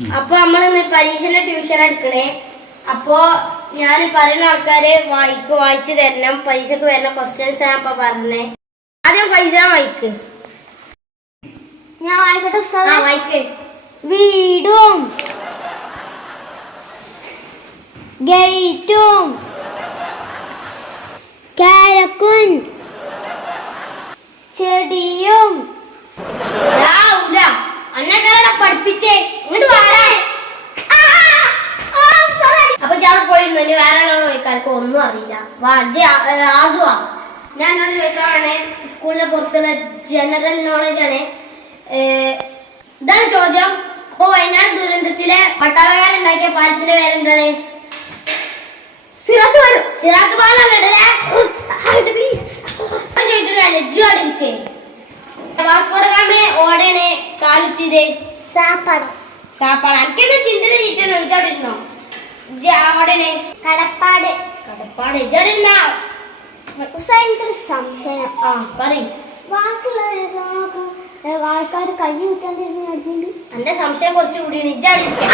അപ്പൊ നമ്മൾ പരീക്ഷന്റെ ട്യൂഷൻ എടുക്കണേ. അപ്പോ ഞാൻ പറയുന്ന ആൾക്കാരെ വായിക്ക് വായിച്ചു തരണം പരീക്ഷക്ക് വരുന്ന ക്വസ്റ്റ്യൻസ് ആണ് അപ്പൊ പറഞ്ഞേ. ആദ്യം പൈസ വായിക്ക്. ഞാൻ വായിക്കട്ടെ ആ വായിക്ക്. വീടും. ഗേറ്റും. ഇനി വേറെ ആളോട് ചോദിക്കാർക്ക് ഒന്നും അറിയില്ല. ആസുവാ ഞാൻ എന്നോട് ചോദിക്കാറാണ് സ്കൂളിലെ പുറത്തുള്ള ജനറൽ നോളജ് ആണ്. ഇതാണ് ചോദ്യം. അപ്പൊ വയനാട് ദുരന്തത്തിലെ പട്ടാളക്കാരുണ്ടാക്കിയ പാലത്തിന്റെ പേരെന്താണ്? സിറാത്ത് പാലം. സിറാത്ത് പാലം കേട്ടല്ലേ ചോദിച്ചിട്ട് ലജ്ജു കാലുത്തിയത് സാപ്പാട്. സാപ്പാട്. അനക്കെന്താ ചിന്തന ചീറ്റാണ് എടുത്തോണ്ടിരുന്നോ ഓടേനെ കടപ്പാട്. കടപ്പാട്. എനിക്കൊരു സംശയം. ആ പറയും. ബാക്കിയുള്ള ആൾക്കാർ കൈ കുത്താണ്ടിരുന്ന് അടിയുണ്ട് എന്റെ സംശയം കുറച്ചുകൂടിയാണ് ഇജാടിരിക്കാൻ